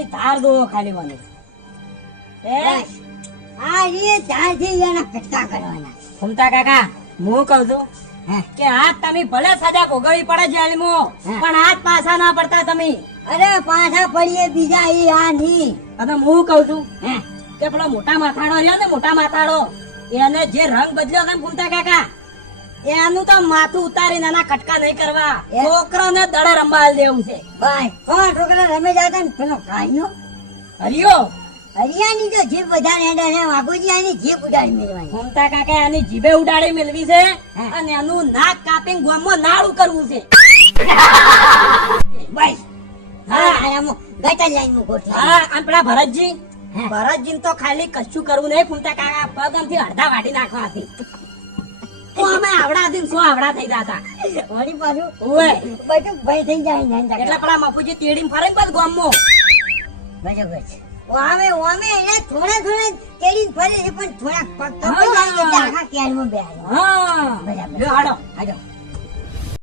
ખાલી ધાર દો ખાલી મને આ એ ધારથી એના કટકા કરવાના. ઘૂમતા કાકા હું કહું છું કે હાથ તમે ભલે સજા ભોગવવી પડે જેલમાં પણ હાથ પાછા ના પડતા તમે. અરે પાછા પડીએ બીજા ઈ આ ની. અને હું કહું છું કે પેલો મોટા માથાડો રહ્યો ને મોટા માથાડો એને જે રંગ બદલ્યો છે ને ઘૂમતા કાકા એનું તો માથું ઉતારીને એના કટકા નહીં કરવા. છોકરાને દડે રમવા દેવું છે. ભાઈ કોણ છોકરા રમે જતા ને પેલો કાઈનો હરિયો હરિયાની તો જીભ વધારે હેડે છે. વાઘોજી આની જીભ ઉડાડી મેળવાની. ઘૂમતા કાકા એની જીભે ઉડાડી મેળવી છે અને એનું નાક કાપીને ગોમમાં નાળું કરવું છે. બસ હા આયામો ગટર લાઈન માં ગોઠવી. હા અને પેલા ભરતજી ભરતજી તો ખાલી કશું કરવું નહીં. ઘૂમતા કાકા પગમથી અડધા વાટી નાખવા હતી. તો અમે આવડા હતી શું આવડા થઈ જતા વળી પાછું ઓય બધું ભય થઈ જાય ને એટલે પેલા મફુજી તેડીને ફરે ને બસ ગોમમાં. બરાબર છે. ઓમે એને થોડા તેડીને ફરે છે પણ થોડા પગ કપાઈ જાય એટલે આખા ક્યારમાં બેહાડે. હા બરાબર. લ્યો હાલો હાલો